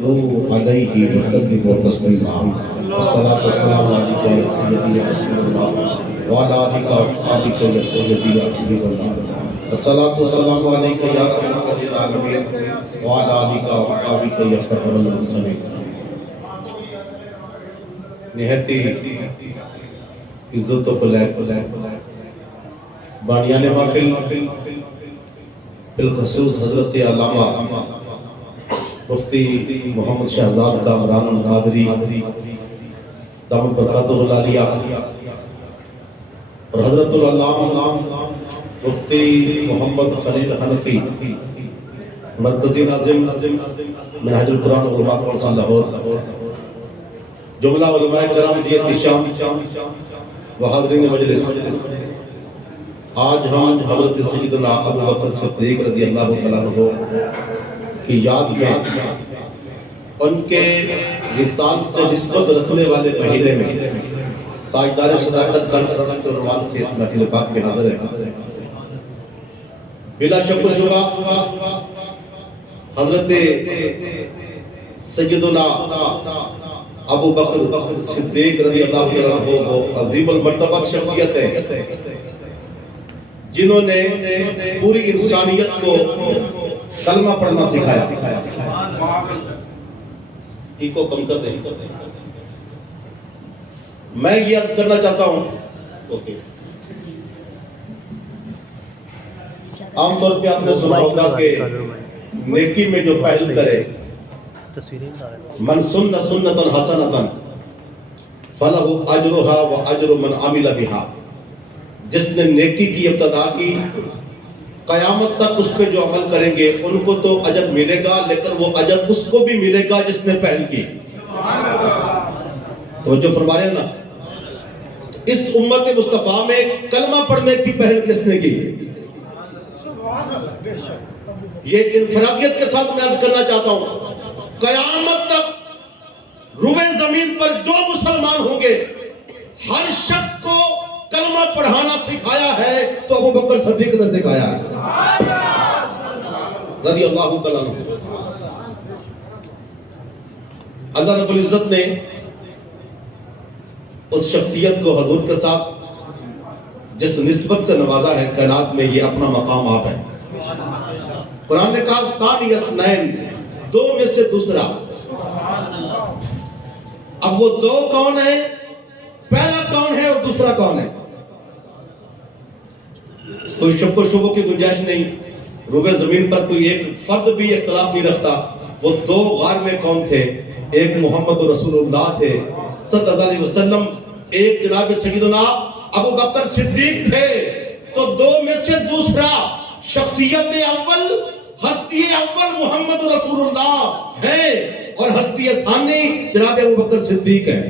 علیہ وسلم تسلیما والصلاۃ والسلام علیک یا سیدی یا رسول اللہ وعلی آلک واصحابک یا سیدی یا حبیب اللہ والصلاۃ والسلام علیک یا رحمۃ للعالمین وعلی آلک واصحابک یا خاتم المرسلین۔ نہایتی عزت و بلیک بانیان محفل بالخصوص حضرت علامہ مفتی محمد شہزاد کامران القادری دامت برکاتہ العالیہ اور حضرت العلامہ مفتی محمد خلیل حنفی مرکزی ناظم منہاج القرآن علماء کونسل لاہور، جملہ علماء کرام جی احتشام و حاضرین مجلس، آج ہم حضرت سیدنا ابو بکر صدیق رضی اللہ تعالیٰ عنہ کی یاد میں ان کے وصال سے نسبت رکھنے والے مہینے میں تاجدار صداقت کانفرنس کے عنوان سے اس محفل پاک میں حاضر ہیں۔ بلا شک و شبہ حضرت سیدنا ابو بکر صدیق رضی اللہ عنہ وہ عظیم المرتبہ شخصیت ہے جنہوں نے پوری انسانیت کو کلمہ پڑھنا سکھایا۔ کو کم کر دیں، میں یہ عرض کرنا چاہتا ہوں، عام طور پہ آپ نے سنا ہوگا کہ نیکی میں جو پہل کرے من سن سنتا حسنتا فلہ اجرھا و اجر من عمل بہا، جس نے نیکی کی ابتدا کی قیامت تک اس پہ جو عمل کریں گے ان کو تو اجر ملے گا، لیکن وہ اجر اس کو بھی ملے گا جس نے پہل کی۔ تو جو فرما رہے ہیں نا، اس امت مصطفیٰ میں کلمہ پڑھنے کی پہل کس نے کی؟ یہ انفرادیت کے ساتھ میں عرض کرنا چاہتا ہوں، قیامت تک روئے زمین پر جو مسلمان ہوں گے ہر شخص کو کلمہ پڑھانا سکھایا ہے تو ابو بکر صدیق نے سکھایا ہے رضی اللہ تعالیٰ عنہ۔ اللہ رب العزت نے اس شخصیت کو حضور کے ساتھ جس نسبت سے نوازا ہے کائنات میں، یہ اپنا مقام آپ ہے۔ قرآن نے کہا ثانی اثنین، دو میں سے دوسرا۔ اب وہ دو کون ہے؟ پہلا کون ہے اور دوسرا کون ہے؟ کوئی شک و شبہ کی گنجائش نہیں، روئے زمین پر کوئی ایک فرد بھی اختلاف نہیں رکھتا۔ وہ دو غار میں کون تھے؟ ایک محمد رسول اللہ تھے صلی اللہ علیہ وسلم، ایک جناب سیدنا ابو بکر صدیق تھے۔ تو دو میں سے دوسرا، شخصیت اول، ہستی اول محمد رسول اللہ ہے اور ہستی ثانی جناب ابو بکر صدیق ہے۔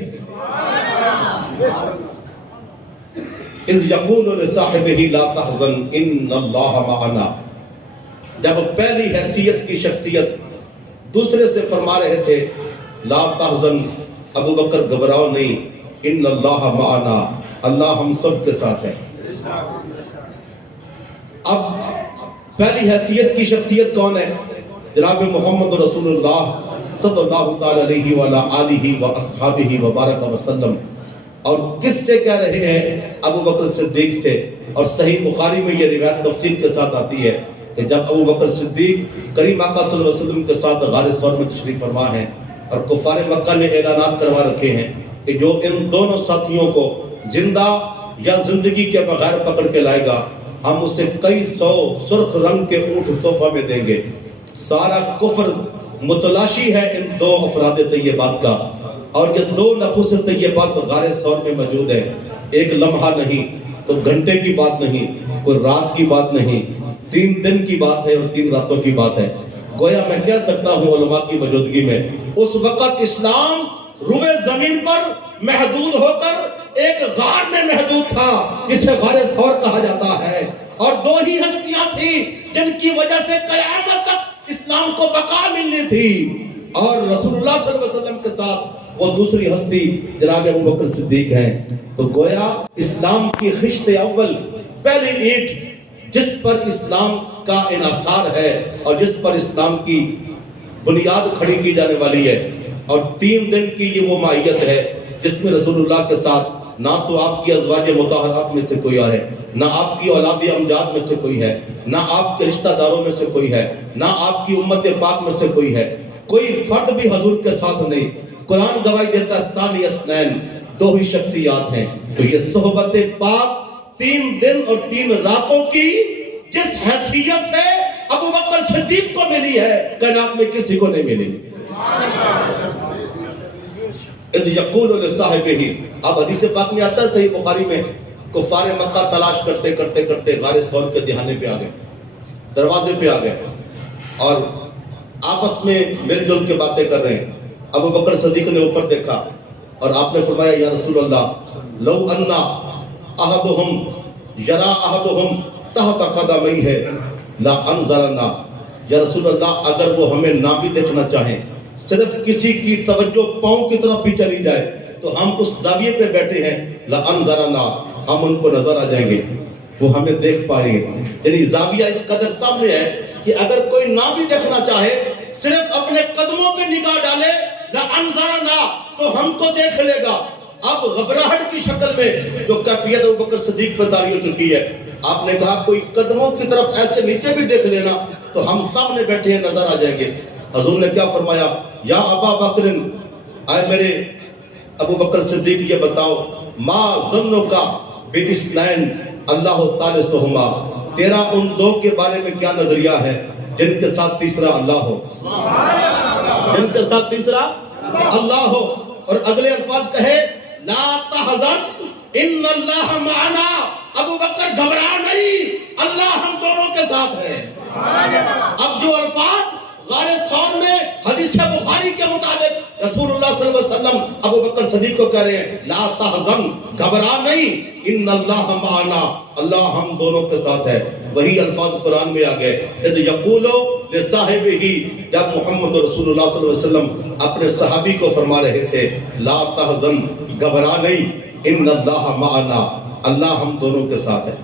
اذ یقول لصاحبہ لا تحزن ان اللہ معنا، جب پہلی حیثیت کی شخصیت دوسرے سے فرما رہے تھے لا تحزن، ابو بکر گھبراؤ نہیں، ان اللہ معنا، اللہ ہم سب کے ساتھ ہے۔ اب پہلی حیثیت کی شخصیت کون ہے؟ جناب محمد رسول اللہ صلی اللہ تعالی علیہ وآلہ آلہ واصحابہ وبارک وسلم۔ اور کس سے کہہ رہے ہیں؟ ابو بکر صدیق سے۔ اور صحیح بخاری میں یہ روایت تفصیل کے ساتھ آتی ہے کہ جب ابو بکر صدیق کریم آقا صلی اللہ علیہ وسلم کے ساتھ غار ثور میں تشریف فرما ہیں اور کفار مکہ نے اعلانات کروا رکھے ہیں کہ جو ان دونوں ساتھیوں کو زندہ یا زندگی کے بغیر پکڑ کے لائے گا ہم اسے کئی سو سرخ رنگ کے اونٹ تحفہ میں دیں گے۔ سارا کفر متلاشی ہے ان دو افراد طیبات کا، اور یہ دو نفوس طیبات غار ثور میں موجود ہے۔ ایک لمحہ نہیں، کوئی گھنٹے کی بات نہیں، کوئی رات کی بات نہیں، 3 دن کی بات ہے اور 3 راتوں کی بات ہے۔ گویا میں کہہ سکتا ہوں علماء کی موجودگی میں اس وقت اسلام روئے زمین پر محدود ہو کر ایک غار میں محدود تھا جسے غار ثور کہا جاتا ہے، اور دو ہی ہستیاں تھیں جن کی وجہ سے قیامت تک اسلام کو بقا ملنی تھی، اور رسول اللہ صلی اللہ علیہ وسلم کے ساتھ وہ دوسری ہستی جناب ابو بکر صدیق ہیں۔ تو گویا اسلام کی خشت اول، پہلی اینٹ جس پر اسلام کا انحصار ہے اور جس پر اسلام کی بنیاد کھڑی کی جانے والی ہے، اور 3 دن کی یہ وہ ماہیت ہے جس میں رسول اللہ کے ساتھ نہ تو آپ کی ازواج مطہرات میں سے کوئی ہے، نہ آپ کی اولاد امجاد میں سے کوئی ہے، نہ آپ کے رشتہ داروں میں سے کوئی ہے، نہ آپ کی امت پاک میں سے کوئی ہے، کوئی فرد بھی حضور کے ساتھ نہیں۔ قرآن گواہی دیتا ہے ثانی اثنین، 2 ہی شخصیات ہیں۔ تو یہ صحبت پاک 3 دن اور 3 راتوں کی جس حیثیت سے ابو بکر صدیق کو ملی ہے، کائنات میں کسی کو نہیں ملی۔ اذ یقول لصاحبہ، اب حدیث پاک میں آتا ہے صحیح بخاری میں، کفار مکہ تلاش کرتے کرتے کرتے غار ثور کے دہانے پہ آ گئے، دروازے پہ آ گئے، اور آپس میں مل جل کے باتیں کر رہے ہیں۔ ابو بکر صدیق نے اوپر دیکھا اور آپ نے فرمایا یا رسول اللہ لو انا احدہم یرا احدہم تحت قدمیہ لا انظرنا، یا رسول اللہ اگر وہ ہمیں نہ بھی دیکھنا چاہیں، صرف کسی کی توجہ پاؤں کی طرف بھی چلی جائے تو ہم اس زاویے پہ بیٹھے ہیں، لا انظرنا، ہم ان کو نظر آ جائیں گے، وہ ہمیں دیکھ پائیں گے۔ یعنی زاویہ اس قدر سامنے ہے کہ اگر کوئی نہ بھی دیکھنا چاہے، صرف اپنے قدموں پہ نگاہ ڈالے، لا انظرنا، تو ہم کو دیکھ لے گا۔ اب گھبراہٹ کی شکل میں جو کیفیت ابو بکر صدیق پہ طاری ہو چکی ہے، آپ نے کہا کوئی قدموں کی طرف ایسے نیچے بھی دیکھ لینا تو ہم سامنے بیٹھے ہیں، نظر آ جائیں گے۔ حضور نے کیا فرمایا؟ یا ابا بکر، اے میرے ابو بکر صدیق یہ بتاؤ، ما ظنک باثنین اللہ ثالثہما، تیرا ان 2 کے بارے میں کیا نظریہ ہے جن کے ساتھ تیسرا اللہ ہو، جن کے ساتھ تیسرا اللہ ہو؟ اور اگلے الفاظ کہے لا تحزن ان اللہ معنا، ابو بکر گھبرا نہیں، اللہ ہم دونوں کے ساتھ ہے۔ اب جو الفاظ غار ثور میں حدیث بخاری کے مطابق رسول اللہ صلی اللہ علیہ وسلم ابو بکر صدیق کو کہہ رہے ہیں لا تحزن، گھبرا نہیں، ان اللہ معنا، اللہ ہم دونوں کے ساتھ ہے، وہی الفاظ قرآن میں آ گئے۔ اذ یقول لصاحبہ، جب محمد رسول اللہ صلی اللہ علیہ وسلم اپنے صحابی کو فرما رہے تھے لا تحزن، گھبرا نہیں، ان اللہ معنا، اللہ ہم دونوں کے ساتھ ہے۔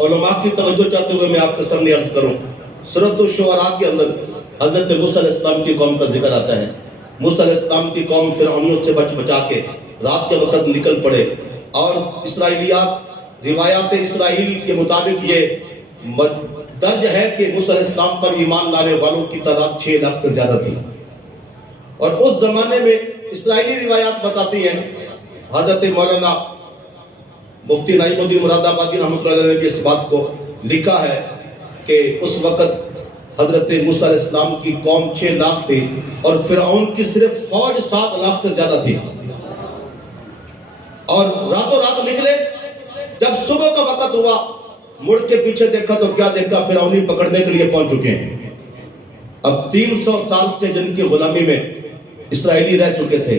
علماء کی توجہ چاہتے ہوئے میں آپ کے سامنے عرض کروں، سورۃ الشعراء کے اندر حضرت موسیٰ علیہ السلام کی قوم کا ذکر آتا ہے۔ موسیٰ علیہ السلام کی قوم فرعونیوں سے بچ بچا کے رات کے وقت نکل پڑے، اور اسرائیلیات، روایات اسرائیل کے مطابق یہ درج ہے کہ موسیٰ علیہ السلام پر ایمان لانے والوں کی تعداد 6 لاکھ سے زیادہ تھی۔ اور اس زمانے میں اسرائیلی روایات بتاتی ہیں، حضرت مولانا مفتی نعیم الدین مراد آبادی رحمۃ اللہ علیہ نے بھی اس بات کو لکھا ہے کہ اس وقت حضرت موسیٰ علیہ السلام کی قوم 6 لاکھ تھی اور فرعون کی صرف فوج 7 لاکھ سے زیادہ تھی، اور راتوں رات نکلے۔ جب صبح کا وقت ہوا، مڑ کے پیچھے دیکھا تو کیا دیکھا؟ فرعونی پکڑنے کے لیے پہنچ چکے ہیں۔ اب 300 سال سے جن کی غلامی میں اسرائیلی رہ چکے تھے،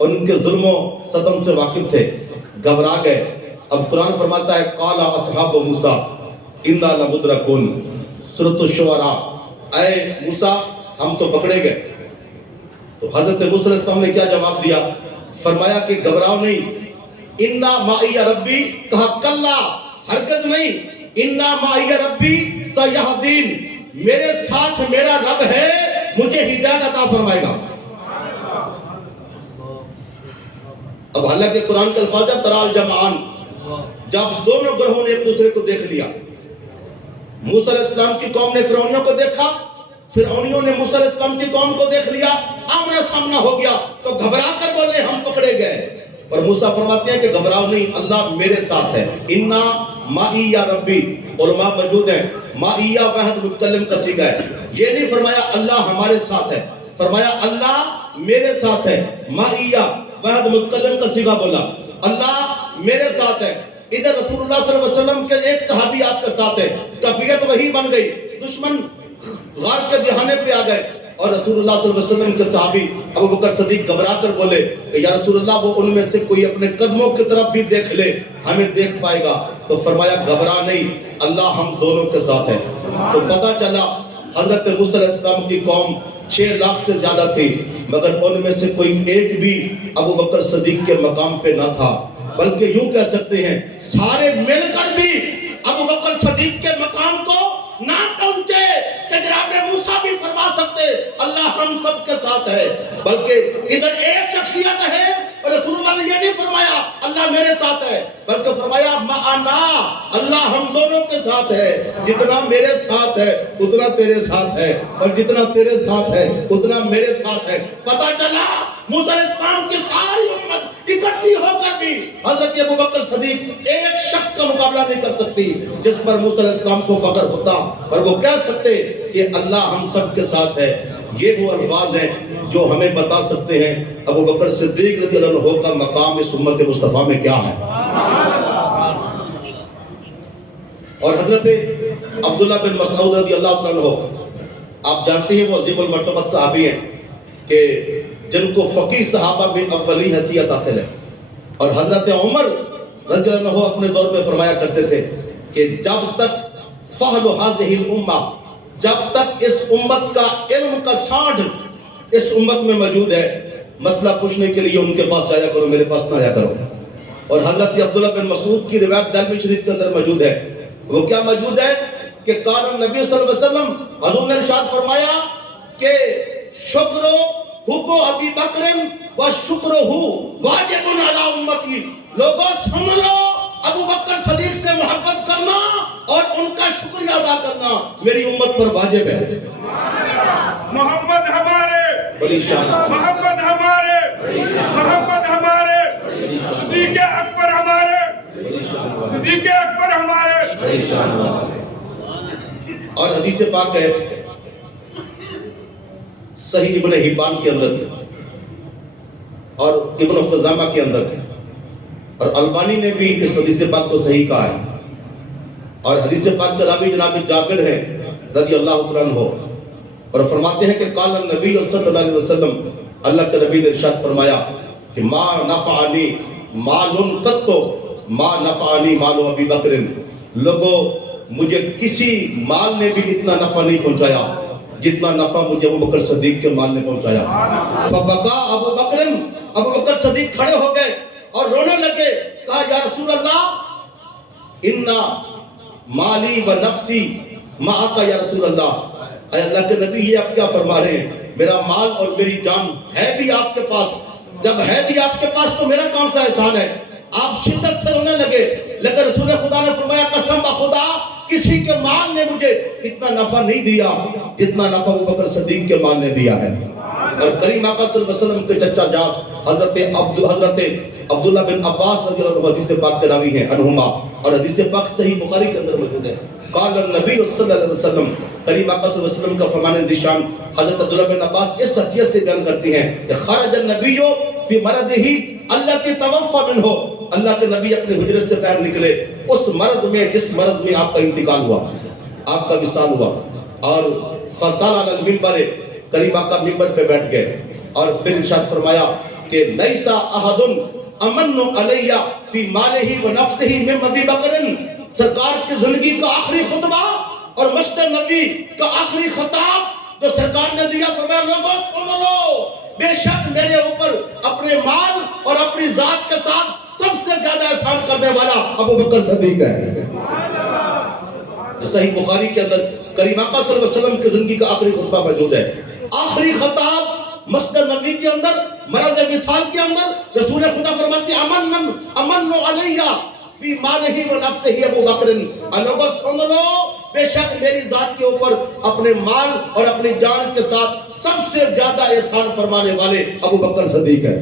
ان کے ظلم و ستم سے واقف تھے، گھبرا گئے۔ اب قرآن فرماتا ہے قال اصحاب موسیٰ انا لمدرکون، سورۃ الشعراء، اے موسیٰ ہم تو پکڑے گئے۔ تو حضرت موسیٰ علیہ السلام نے کیا جواب دیا؟ فرمایا کہ گھبراؤ نہیں، انا معی ربی، کہا کلا، ہرگز نہیں، انا معی ربی سیہدین، میرے ساتھ میرا رب ہے، مجھے ہدایت عطا فرمائے گا۔ اب حالانکہ قرآن کے الفاظ ہے ترا الجمعان، جب دونوں گروہوں نے ایک دوسرے کو دیکھ لیا، موسیٰ علیہ السلام کی قوم نے فرعونیوں کو دیکھا، فرعونیوں نے موسیٰ علیہ السلام کی قوم کو دیکھ لیا، آمنا سامنا ہو گیا، تو گھبرا کر بولے ہم پکڑے گئے۔ اور موسیٰ فرماتے ہیں کہ گھبراؤ نہیں، اللہ میرے ساتھ ہے۔ انا معی یا ربی، علماء موجود ہیں، معی واحد متکلم کا صیغہ ہے، یہ نہیں فرمایا اللہ ہمارے ساتھ ہے، فرمایا اللہ میرے ساتھ ہے۔ معی واحد متکلم کا صیغہ بولا، اللہ میرے ساتھ ہے۔ ادھر رسول اللہ صلی اللہ علیہ وسلم کے ایک صحابی آپ کے ساتھ ہے، کیفیت وہی بن گئی، دشمن غار کے دہانے پہ آ گئے، اور رسول اللہ صلی اللہ علیہ وسلم کے صحابی ابو بکر صدیق گھبرا کر بولے کہ یا رسول اللہ وہ ان میں سے کوئی اپنے قدموں کی طرف بھی دیکھ لے، ہمیں دیکھ پائے گا۔ تو فرمایا گھبرا نہیں، اللہ ہم دونوں کے ساتھ ہے۔ تو پتہ چلا حضرت موسیٰ علیہ السلام کی قوم 6 لاکھ سے زیادہ تھی، مگر ان میں سے کوئی ایک بھی ابو بکر صدیق کے مقام پہ نہ تھا، بلکہ یوں کہہ سکتے ہیں سارے مل کر بھی ابو بکر صدیق کے مقام کو نہ پہنچے کہ جناب موسیٰ بھی فرما سکتے سکتے اللہ ہم سب کے ساتھ ہے، بلکہ ادھر ایک شخصیت ہے اور رسول اللہ نے یہ نہیں فرمایا اللہ میرے ساتھ ہے، بلکہ فرمایا معنا، اللہ ہم دونوں کے ساتھ ہے، جتنا میرے ساتھ ہے اتنا تیرے ساتھ ہے، اور جتنا تیرے ساتھ ہے اتنا میرے ساتھ ہے۔ پتہ چلا موسیٰ علیہ السلام کی ساری امت اکٹھی ہو کر بھی حضرت ابوبکر صدیق ایک شخص کا مقابلہ نہیں کر سکتی جس پر موسیٰ علیہ السلام کو فخر ہوتا اور وہ کہہ سکتے کہ اللہ ہم سب کے ساتھ ہے۔ یہ وہ الفاظ ہیں جو ہمیں بتا سکتے ہیں ابوبکر صدیق رضی اللہ عنہ کا مقام اس امت مصطفیٰ میں کیا ہے۔ اور حضرت عبداللہ بن مسعود رضی اللہ عنہ، آپ جانتے ہیں وہ عظیم المرتبت صحابی ہیں کہ جن کو فقیہ صحابہ میں اولی حیثیت حاصل ہے، اور حضرت عمر رضی اللہ عنہ اپنے دور میں فرمایا کرتے تھے کہ جب تک فہل هذه الامہ، جب تک اس امت کا علم کا سانڈ اس امت میں موجود ہے، مسئلہ پوچھنے کے لیے ان کے پاس جایا کرو، میرے پاس نہ آیا کرو۔ اور حضرت عبداللہ بن مسعود کی روایت دارمی شریف کے اندر موجود ہے، وہ کیا موجود ہے کہ قال نبی صلی اللہ علیہ وسلم، حضور نے ارشاد فرمایا کہ شکر حب ابی بکر و شکر واجب علی امتی، لوگوں سن لو ابو بکر صدیق سے محبت کرنا اور ان کا شکریہ ادا کرنا میری امت پر واجب ہے۔ محمد ہمارے، بڑی شان، محمد ہمارے، محمد ہمارے، صدیق اکبر ہمارے، صدیق اکبر ہمارے، بڑی شان۔ اور حدیث پاک ہے صحیح ابن حبان کے اندر اور ابن خزامہ کے اندر، اور البانی نے بھی اس حدیث پاک کو صحیح کہا ہے، اور حدیث پاک کے راوی جناب جابر ہیں رضی اللہ عنہ، اور فرماتے ہیں کہ قال النبی صلی اللہ علیہ وسلم، اللہ کے نبی نے ارشاد فرمایا کہ ما نفعنی مال قط ما نفعنی مال ابی بکر، لوگوں مجھے کسی مال نے بھی اتنا نفع نہیں پہنچایا جتنا نفع مجھے ابو بکر صدیق کے مال نے پہنچایا۔ فبکا ابو بکر، ابو بکر صدیق کھڑے ہو گئے اور رونے لگے، کہا یا رسول اللہ انا مالی و نفسی معک یا رسول اللہ، اے اللہ کے نبی یہ آپ کیا فرما رہے ہیں، میرا مال اور میری جان ہے بھی آپ کے پاس، جب ہے بھی آپ کے پاس تو میرا کون سا احسان ہے۔ آپ شدت سے رونے لگے، لیکن رسول خدا نے فرمایا قسم بخدا کسی کے مال نے مجھے اتنا نفع نہیں دیا جتنا نفع ابو بکر صدیق کے مال نے دیا ہے۔ اور کریم آقا صلی اللہ علیہ وسلم کے چچا جات حضرت عبداللہ بن عباس رضی اللہ عنہ حدیث پاک کے راوی ہیں انہما، اور حدیث پاک صحیح بخاری کے اندر موجود ہے۔ قال النبی صلی اللہ علیہ وسلم، کریم آقا صلی اللہ علیہ وسلم کا فرمان ذیشان حضرت عبداللہ بن عباس اس حیثیت سے بیان کرتی ہیں کہ خرج النبی فی مرضہ الذی توفی منہ، اللہ کے نبی اپنے حجرت سے باہر نکلے اس مرض میں جس مرض میں آپ کا انتقال ہوا، آپ کا وصال ہوا، اور فطلع علی المنبر، کریم آقا ممبر پہ بیٹھ گئے، اور پھر ارشاد فرمایا کہ لیس احد امن علی فی مالہ و نفسہ من ابی بکر، سرکار کی زندگی کا آخری خطبہ اور مشت نبی کا آخری خطاب جو سرکار نے دیا، فرمایا لوگوں سن لو بے شک میرے اوپر اپنے مال اور اپنی ذات کے ساتھ سب سے زیادہ احسان کرنے والا ابو بکر صدیق ہے۔ صحیح بخاری کے اندر کریم آقا صلی اللہ علیہ وسلم کی زندگی کا آخری خطبہ موجود ہے، آخری خطاب مسجد نبی کے اندر، مرض وصال کے اندر رسول خدا فرماتے امن علیہ فی مالہ و نفسہ ابو بکر، لوگوں سن لو بے شک میری ذات کے اوپر اپنے مال اور اپنی جان کے ساتھ سب سے زیادہ احسان فرمانے والے ابو بکر صدیق ہے۔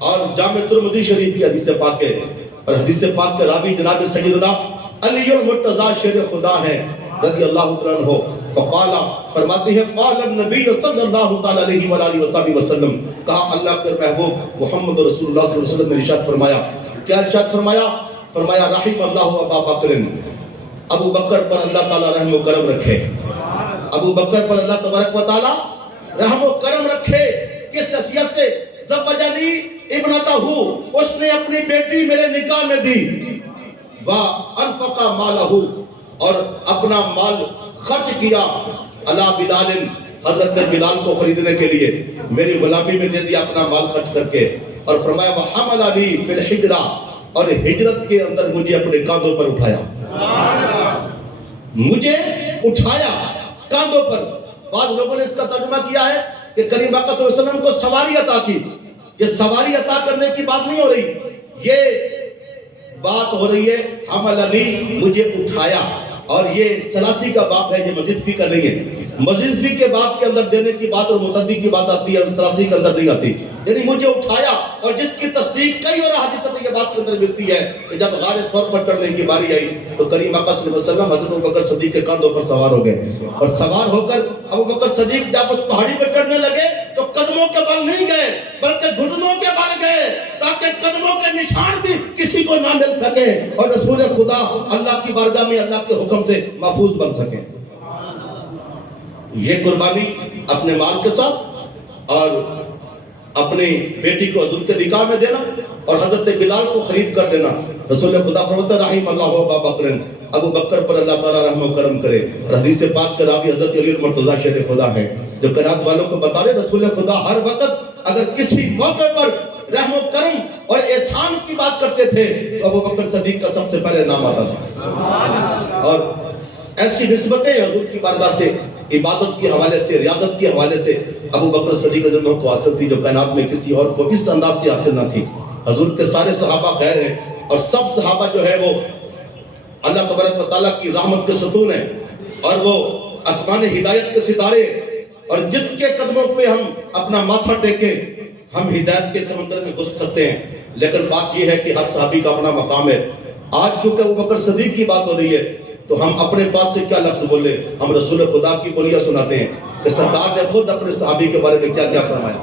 اور جامع ترمذی شریف کی حدیث پاک ہے، اور حدیث پاک کے راوی جناب سیدنا علی المرتضی شیر خدا ہیں رضی اللہ عنہ، فقال فرماتے ہیں قال النبی صلی اللہ تعالی علیہ وآلہ وسلم، کہا اللہ کے محبوب محمد رسول اللہ صلی اللہ علیہ وسلم نے ارشاد فرمایا، کیا ارشاد فرمایا؟ فرمایا رحم اللہ ابا بکر، ابو بکر پر اللہ تعالی رحم و کرم رکھے، ابو بکر پر اللہ تبارک و تعالی رحم و کرم رکھے۔ کس حیثیت سے؟ زوجنی ابنتہ، اس نے اپنی بیٹی میرے نکاح میں دی، وانفق مالہ، اور اپنا مال خرچ کیا، علی بلال، حضرت بلال کو خریدنے کے لیے میری غلامی میں دے دیا اپنا مال خرچ کر کے، اور فرمایا وحملنی فی الحجرہ، اور ہجرت کے اندر مجھے اپنے کاندھوں پر اٹھایا، مجھے اٹھایا، کاندھوں پر. بعض لوگوں نے اس کا ترجمہ کیا ہے کہ کریم آقا صلی اللہ علیہ وسلم کو سواری عطا کی. یہ سواری عطا کرنے کی بات نہیں ہو رہی, یہ بات ہو رہی ہے حملنی, مجھے اٹھایا. اور یہ سلاسی کا باب ہے, یہ مزید فی کا نہیں ہے. مزید فی کے باب کے اندر دینے کی بات اور متعدی کی بات آتی ہے, اور سلاسی کے اندر نہیں آتی. یعنی مجھے اٹھایا, اور جس کی تصدیق کئی اور احادیث میں یہ بات کے اندر ملتی ہے کہ جب غار ثور پر چڑھنے کی باری آئی تو کریم آقا صلی اللہ علیہ وسلم حضرت ابوبکر صدیق کے کاندھوں پر سوار ہو گئے, اور سوار ہو کر ابوبکر صدیق جب اس پہاڑی پر چڑھنے لگے تو قدموں کے بل نہیں گئے بلکہ گھٹنوں کے بل گئے, تاکہ قدموں کے نشان بھی کسی کو نہ مل سکے اور رسول خدا اللہ کی بارگاہ میں اللہ کے حکم سے محفوظ بن سکے. یہ قربانی اپنے مال کے ساتھ اور اپنی بیٹی کو حضور کے نکاح میں دینا اور حضرت بلال کو خرید کر دینا. رسول خدا فرماتے ہیں رحم اللہ ابا بکر, ابو بکر پر اللہ تعالیٰ رحم و کرم کرے. اور حدیث پاک کے راوی حضرت علی المرتضیٰ شہد خدا ہے, جو قرات والوں کو بتا رہے رسول خدا ہر وقت اگر کسی موقع پر رحم و کرم اور احسان کی بات کرتے تھے تو ابو بکر صدیق کا سب سے پہلے نام آتا تھا. اور ایسی نسبتیں حضور کی بارگاہ سے, عبادت کے حوالے سے, ریاضت کے حوالے سے ابو بکر صدیق رضی اللہ عنہ کو حاصل تھی, جو کائنات میں کسی اور کو اس انداز سے حاصل نہ تھی. حضور کے سارے صحابہ خیر ہیں, اور سب صحابہ جو ہے وہ اللہ تبارک و تعالیٰ کی رحمت کے ستون ہیں, اور وہ آسمان ہدایت کے ستارے, اور جس کے قدموں پہ ہم اپنا ماتھا ٹیکیں ہم ہدایت کے سمندر میں گھس سکتے ہیں. لیکن بات یہ ہے کہ ہر صحابی کا اپنا مقام ہے. آج کیونکہ ابو بکر صدیق کی بات ہو رہی ہے تو ہم اپنے پاس سے کیا لفظ بولے, ہم رسول خدا کی بولیاں سناتے ہیں کہ سرکار نے خود اپنے صحابی کے بارے میں کیا کیا فرمایا.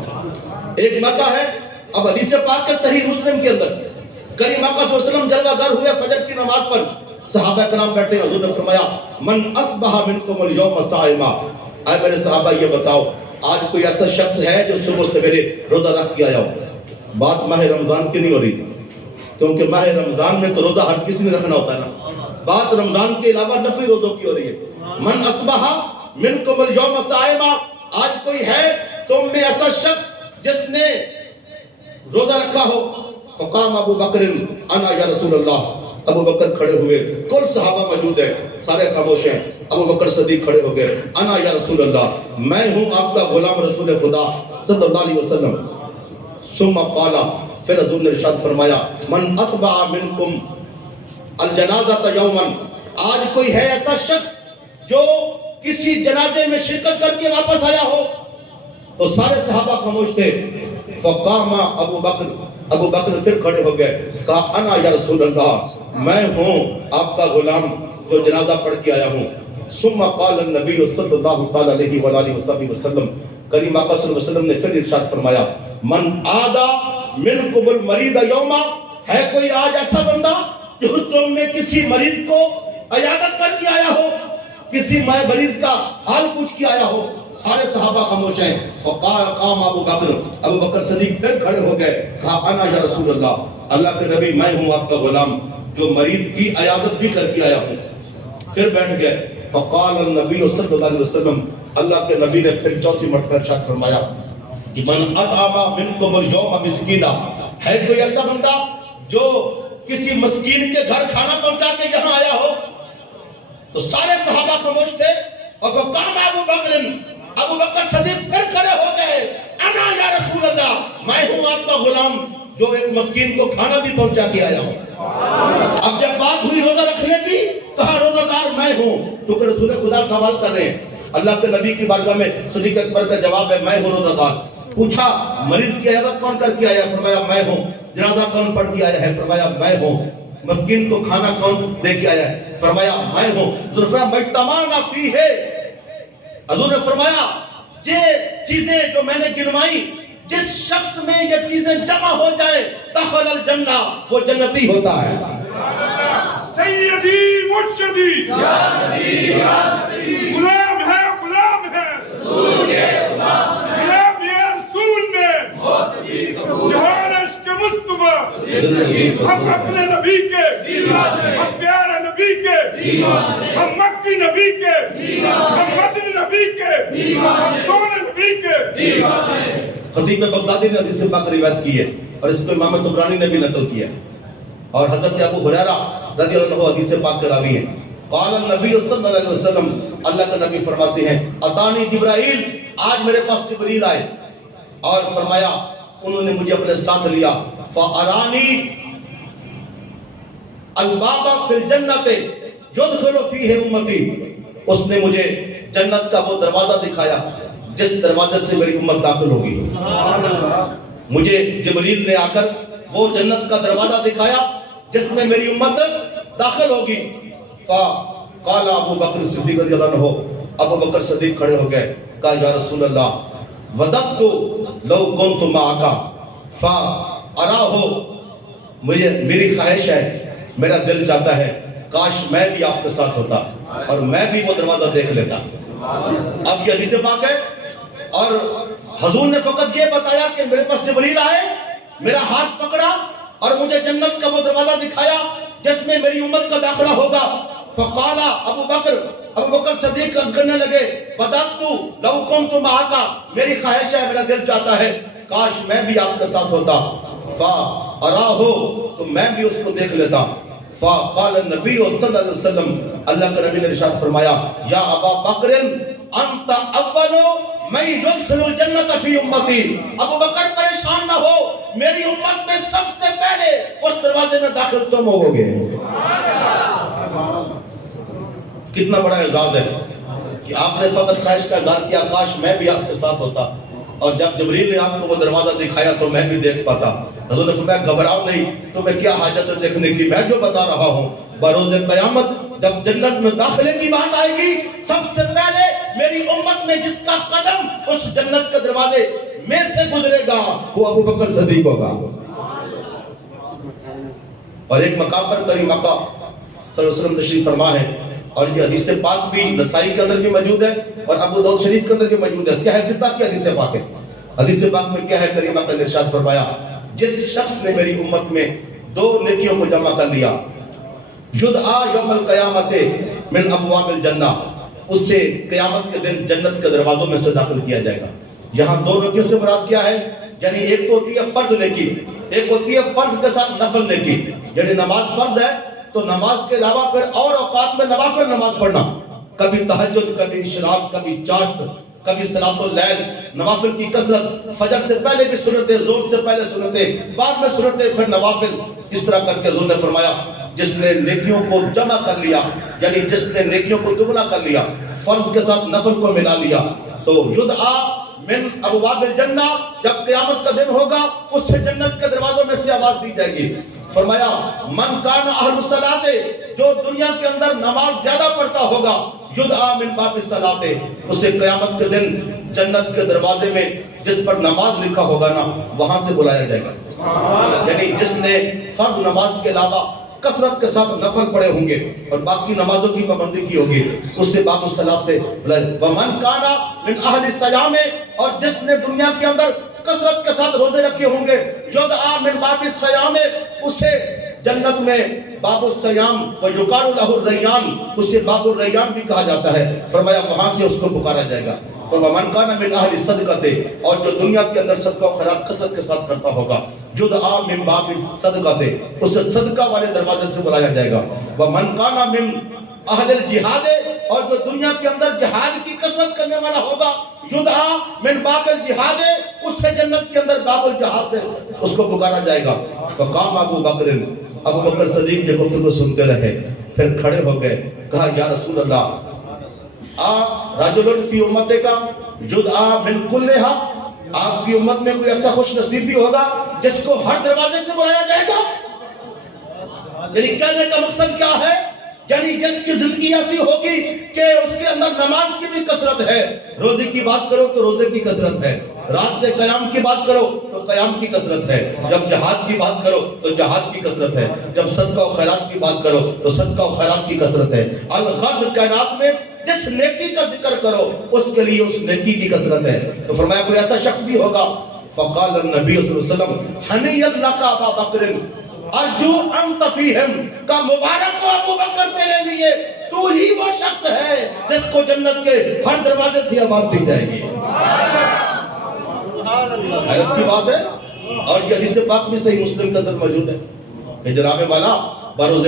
ایک موقع ہے, اب حدیث پاک کے صحیح مسلم کے اندر کریم آقا صلی اللہ علیہ وسلم جلوہ گر ہوئے فجر کی نماز پر, صحابہ کرام بیٹھے, حضور نے فرمایا من اصبح منکم اليوم صائما, اے میرے صحابہ یہ بتاؤ آج کوئی ایسا شخص ہے جو صبح سویرے روزہ رکھ کے آیا ہو. بات ماہ رمضان کی نہیں ہو رہی, کیونکہ ماہ رمضان میں تو روزہ ہر کسی نے رکھنا ہوتا ہے نا, بات رمضان کے علاوہ نفلی روزوں کی ہو رہی ہے. من اصبح منکم اليوم صائما, آج کوئی ہے تم میں ایسا شخص جس نے روزہ رکھا ہو. فقام ابو بکر انا یا رسول اللہ, ابو بکر کھڑے ہوئے, کل صحابہ موجود ہیں, سارے خاموش ہیں. ابو بکر صدیق کھڑے ہو گئے, انا یا رسول اللہ, میں ہوں آپ کا غلام رسول خدا صلی اللہ علیہ وسلم. ثم قال, پھر حضور نے ارشاد فرمایا من اتبع منکم الجنازہ یوما, آج کوئی ہے ایسا شخص جو کسی جنازے میں شرکت کر کے واپس آیا ہو. تو سارے صحابہ خاموش تھے. فقام ابو بکر, ابو بکر پھر کھڑے ہو گئے, کہا انا یا رسول اللہ, میں ہوں آپ کا غلام جو جنازہ پڑھ کے آیا ہوں. ثم قال النبی صلی اللہ تعالی علیہ وآلہ وسلم, کریم آقا صلی اللہ علیہ وسلم نے پھر ارشاد فرمایا من عادا منکم المریض یوما, ہے کوئی آج ایسا بندہ جو تم میں کسی مریض کو عیادت کر کے آیا ہو, کسی مریض کا حال پوچھ کے آیا ہو. سارے صحابہ خاموش ہیں. قام ابو بکر, ابو بکر صدیق پھر کھڑے ہو گئے, کہا انا یا رسول اللہ, اللہ کے نبی میں ہوں آپ کا غلام جو مریض کی عیادت بھی کر کے آیا ہوں. پھر بیٹھ گئے. فقال النبی صلی اللہ علیہ وسلم, اللہ کے نبی نے پھر چوتھی مرتبہ ارشاد فرمایا کہ من اطعم منکم اليوم مسکینا, ہے کوئی ایسا بندہ جو کسی مسکین کے گھر کھانا پہنچا کے یہاں آیا ہو. تو سارے صحابہ خاموش تھے. اور فقام ابو بکر, ابو بکر صدیق پھر کھڑے ہو گئے, انا یا رسول اللہ, میں ہوں آپ کا غلام جو ایک مسکین کو کھانا بھی پہنچا کے آیا ہوں. اب جب بات ہوئی روزہ رکھنے کی, کہا روزہ دار میں ہوں, کیونکہ رسول خدا سوال کر رہے ہیں. اللہ کے نبی کی بارگاہ میں صدیق اکبر کا جواب ہے میں ہوں روزہ دار. پوچھا مریض کی عیادت کون کر کے آیا, فرمایا میں ہوں. جنازہ کون پڑھ کے آیا ہے, فرمایا میں ہوں. مسکین کو کھانا کون دے کے آیا ہے, فرمایا میں ہوں. ظرفہ مجتمعنا فی ہے, حضور نے فرمایا یہ چیزیں جو میں نے گنوائی, جس شخص میں یہ چیزیں جمع ہو جائے دخل الجنہ, وہ جنتی ہوتا ہے. سیدی مرشدی غلام ہے, غلام ہے رسول کے غلام ہے, غلام ہے رسول میں جہان عشق مصطفیٰ, ہم اپنے نبی کے ہم پیارے نبی کے, ہم مکی نبی کے, ہم مدنی نبی کے, ہم سونے نبی کے. خطیب بغدادی نے حدیث پاک روایت کی ہے, اور اس کو امام طبرانی نے بھی نقل کیا, اور حضرت ابو ہریرہ رضی اللہ عنہ حدیث پاک کے راوی ہیں. قال النبی صلی اللہ علیہ وسلم، اللہ کا نبی فرماتے ہیں اتانی جبرائیل، آج میرے پاس جبریل آئے اور فرمایا انہوں نے مجھے اپنے ساتھ لیا، فارانی الباب فی الجنت یدخل فیہ امتی، اس نے مجھے جنت کا وہ دروازہ دکھایا جس دروازے سے میری امت داخل ہوگی۔ مجھے جبریل نے آ کر وہ جنت کا دروازہ دکھایا جس میں میری امت داخل ہوگی۔ فقال ابو بکر صدیق رضی اللہ عنہ، ابو بکر صدیق کھڑے ہو گئے، کہا یا رسول اللہ وددت لو کنت معک فاراہ، مجھے میری خواہش ہے، میرا دل چاہتا ہے کاش میں بھی آپ کے ساتھ ہوتا اور میں بھی وہ دروازہ دیکھ لیتا۔ اب یہ حدیث پاک ہے اور حضور نے فقط یہ بتایا کہ میرے پاس جبریل آئے، میرا ہاتھ پکڑا اور مجھے جنت کا وہ دروازہ دکھایا جس میں میری امت کا داخلہ ہوگا۔ فقال ابو بکر صدیق عرض کرنے لگے وددت لو کنت معک، میری خواہش ہے، میرا دل چاہتا ہے کاش میں بھی آپ کے ساتھ ہوتا، فاراہ، تو میں بھی اس کو دیکھ لیتا۔ فقال النبی صلی اللہ علیہ وسلم، اللہ کے نبی نے ارشاد فرمایا یا ابا بکر انت اول من يدخل الجنت فی امتی، ابو بکر پریشان نہ ہو، میری امت میں سب سے پہلے اس دروازے میں داخل تم ہو گے۔ کتنا بڑا اعزاز ہے کہ آپ نے فقط خواہش کا اظہار کیا کاش میں بھی آپ کے ساتھ ہوتا، اور جب جبریل نے آپ کو وہ دروازہ دکھایا تو میں بھی دیکھ پاتا۔ حضور نے فرمایا گھبراؤ نہیں، تمہیں کیا حاجت ہے دیکھنے کی، میں جو بتا رہا ہوں بروز قیامت جب جنت میں داخلے کی بات آئے گی، سب سے پہلے میری امت میں جس کا قدم اس جنت کے دروازے میں سے گزرے گا وہ ابو بکر صدیق ہوگا۔ اور ایک مقام پر کریم آقا صلی اللہ علیہ وسلم تشریف فرما ہے، اور یہ حدیث پاک بھی نسائی کے اندر بھی موجود ہے اور ابو داؤد شریف کے اندر بھی موجود ہے، سیاہ ستہ کی حدیث پاک ہے۔ حدیث پاک میں کیا ہے، کریم آقا نے ارشاد فرمایا جس شخص نے میری امت میں دو نیکیوں کو جمع کر لیا، یدعا یوم القیامت من ابواب الجنہ، اس سے قیامت کے دن جنت کے دروازوں میں سے داخل کیا جائے گا۔ یہاں دو نیکیوں سے مراد کیا ہے، یعنی ایک تو ہوتی ہے فرض نیکی، ایک ہوتی ہے فرض کے ساتھ نفل نیکی، یعنی نماز فرض ہے تو نماز کے علاوہ پھر اور اوقات میں نوافل نماز پڑھنا، کبھی تہجد، کبھی اشراق، کبھی چاشت، کبھی صلاۃ اللیل، نوافل کی کثرت، فجر سے پہلے کی سنتیں، ظہر سے پہلے سنتیں، بعد میں سنتیں، پھر نوافل، اس طرح کر کے حضور نے فرمایا جس نے نیکیوں کو جمع کر لیا، یعنی جس نے نیکیوں کو دگنا کر لیا، فرض کے ساتھ نفل کو ملا لیا، تو یدعا من ابواب الجنہ، جب قیامت کا دن ہوگا اس سے جنت کے دروازوں میں سے آواز دی جائے گی۔ فرمایا من کان اہل الصلاۃ، جو دنیا کے اندر نماز زیادہ پڑھتا ہوگا، یدعا من باب الصلاۃ، اسے قیامت کے دن جنت کے دروازے میں جس پر نماز لکھا ہوگا نا وہاں سے بلایا جائے گا۔ یعنی جس نے فرض نماز کے علاوہ کثرت کے ساتھ نفل پڑھے ہوں گے اور باقی نمازوں کی پابندی کی ہوگی، اس سے باب الصلاۃ سے ومن کان من اہل الصیام، اور جس نے دنیا کے اندر کثرت کے ساتھ روزے رکھے ہوں گے، یدعا من باب الصیام، اسے جنت میں باب الصیام ویقال له الریان، اسے باب الریان بھی کہا جاتا ہے۔ فرمایا وہاں سے اس کو پکارا جائے گا۔ ومن کان من اہل الصدقۃ، اور جو دنیا کے اندر صدقہ و خیرات کثرت کے ساتھ کرتا ہوگا، یدعا من باب الصدقۃ، اسے صدقہ والے دروازے سے بلایا جائے گا۔ ومن کان من اہل الجہاد، اور جو دنیا کے اندر جہاد کی کثرت کرنے والا ہوگا، یدعا من باب الجہاد، اس سے جنت کے اندر باب الجہاد سے اس کو پکارا جائے گا۔ فقام ابو بکر صدیق یہ گفتگو سنتے رہے، پھر کھڑے ہو گئے، کہا یا رسول اللہ رجل فی امتک یدعا من کلھا، آپ کی امت میں کوئی ایسا خوش نصیب بھی ہوگا جس کو ہر دروازے سے بلایا جائے گا؟ یعنی کہنے کا مقصد کیا ہے، یعنی جس کی زندگی ایسی ہوگی کہ اس کے اندر نماز کی بھی کثرت ہے، روزے کی بات کرو تو روزے کی کثرت ہے، رات کے قیام کی بات کرو تو قیام کی کثرت ہے، جب جہاد کی بات کرو تو جہاد کی کثرت ہے، جب صدقہ و خیرات کی بات کرو تو صدقہ و خیرات کی کثرت ہے۔ الغرض کائنات میں جس نیکی کا ذکر کرو اس کے لیے اس نیکی کی کثرت ہے۔ تو فرمایا کوئی ایسا شخص بھی ہوگا، فقال النبی صلی اللہ علیہ وسلم حنی لک ابا بکر ارجو انت فیہم، کا مبارک ہو ابو بکر تیرے لیے، تو ہی وہ شخص ہے جس کو جنت کے ہر دروازے سے آواز دی جائے گی۔ حیرت کی بات ہے، اور یہ حدیث پاک بھی صحیح مسلم کے اندر موجود ہے کہ جناب والا بروز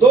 2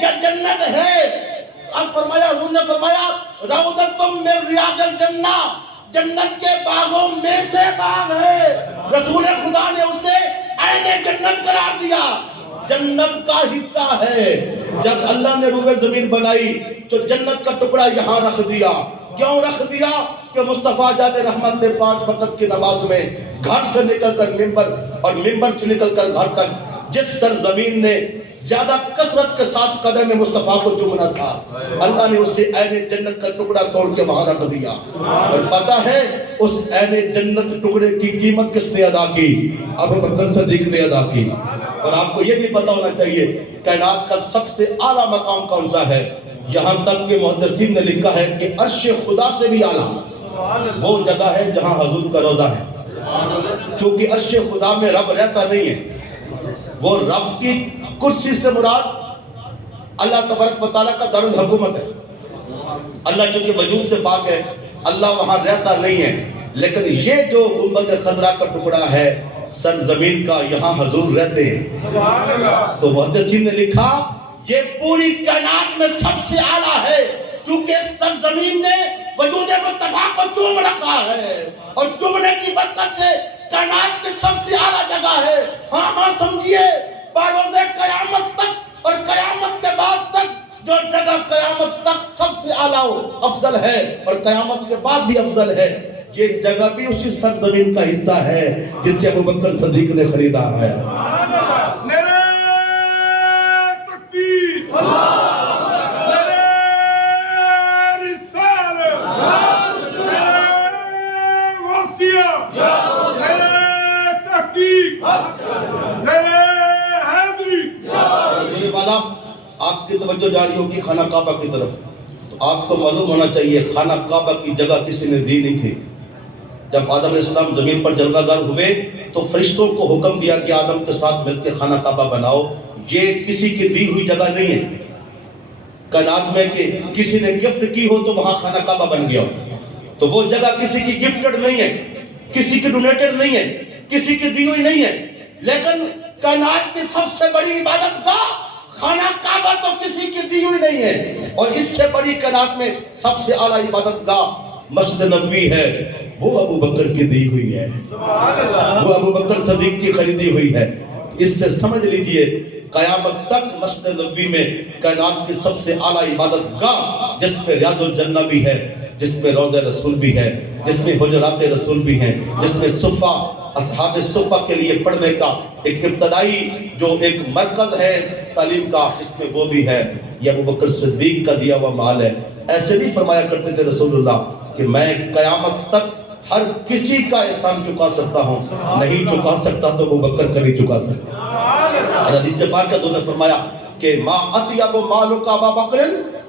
یہ جنت ہے. اب فرمایا حضور نے فرمایا روضۃ من ریاض الجنہ، جنت کے باغوں میں سے باغ ہے. رسول خدا نے اسے عین جنت قرار دیا، جنت کا حصہ ہے. جب اللہ نے روئے زمین بنائی تو جنت کا ٹکڑا یہاں رکھ دیا. کیوں رکھ دیا؟ کہ مصطفیٰ جان رحمت نے 5 وقت کی نماز میں گھر سے نکل کر منبر اور منبر سے نکل کر گھر تک جس سرزمین نے زیادہ کثرت کے ساتھ قدم مصطفیٰ کو چومنا تھا، اللہ نے اسے عین جنت کا ٹکڑا توڑ کے وہاں رکھ دیا. اور پتہ ہے اس عین جنت ٹکڑے کی قیمت کس نے ادا کی؟ ابو بکر صدیق نے ادا کی. اور آپ کو یہ بھی پتہ ہونا چاہیے کائنات کا سب سے اعلیٰ مقام کون سا ہے؟ یہاں تک کہ محدثین نے لکھا ہے کہ عرش خدا سے بھی اعلیٰ وہ جگہ ہے جہاں حضور کا روضہ ہے. کیونکہ عرش خدا میں رب رہتا نہیں ہے، وہ رب کی کرسی سے مراد اللہ تبارک و تعالیٰ کا دارالحکومت ہے. اللہ چونکہ وجود سے پاک ہے، اللہ وہاں رہتا نہیں ہے. لیکن یہ جو گنبد خضرا کا ٹکڑا ہے سرزمین کا، یہاں حضور رہتے ہیں. تو محدثین نے لکھا یہ پوری کائنات میں سب سے اعلیٰ ہے، کیونکہ سرزمین نے وجود مصطفیٰ کو چوم رکھا ہے، اور چومنے کی برکت سے کائنات کی سب سے اعلیٰ جگہ ہے. ہاں سمجھیے، بروز قیامت تک اور قیامت کے بعد تک جو جگہ قیامت تک سب سے اعلیٰ افضل ہے اور قیامت کے بعد بھی افضل ہے، یہ جگہ بھی اسی سرزمین کا حصہ ہے جسے ابو بکر صدیق نے خریدا ہے. آپ کی توجہ جاری ہوگی خانہ کعبہ کی طرف. تو آپ کو معلوم ہونا چاہیے خانہ کعبہ کی جگہ کسی نے دی نہیں تھی. جب آدم علیہ السلام زمین پر جلوہ گر ہوئے تو فرشتوں کو حکم دیا کہ آدم کے ساتھ مل کے خانہ کعبہ بناؤ. یہ کسی کی دی ہوئی جگہ نہیں ہے کائنات میں کہ کسی نے گفٹ کی ہو تو وہاں خانہ کعبہ بن گیا. تو وہ جگہ کسی کی گفٹڈ نہیں ہے، کسی کی ڈونیٹڈ نہیں ہے، کسی کی دی ہوئی نہیں ہے. لیکن کائنات کی سب سے بڑی عبادت گاہ خانہ کعبہ تو کسی کی دی ہوئی نہیں ہے. اور اس سے بڑی کائنات میں سب سے اعلیٰ عبادت گاہ مسجد نبوی ہے، وہ ابو بکر کی دی ہوئی ہے، وہ ابو بکر صدیق کی خریدی ہوئی ہے. اس سے سمجھ لیجئے قیامت تک مسجد نبوی میں کائنات کی سب سے اعلیٰ عبادت گاہ، جس میں ریاض الجنہ بھی ہے، جس میں روضہ رسول بھی ہے، جس میں حجرات رسول بھی ہیں، جس میں صفہ اصحاب صفہ کے لیے پڑھنے کا ایک ابتدائی جو ایک مرکز ہے تعلیم کا، اس میں وہ بھی ہے. یہ ابو بکر صدیق کا دیا ہوا مال ہے. ایسے بھی فرمایا کرتے تھے رسول اللہ کہ میں قیامت تک ہر کسی کا احسان چکا سکتا ہوں، نہیں چکا سکتا تو ابو بکر کا نہیں چکا سکتا. اور حدیث پاک میں نے فرمایا کہ ما اطیب مالک ابا بکر،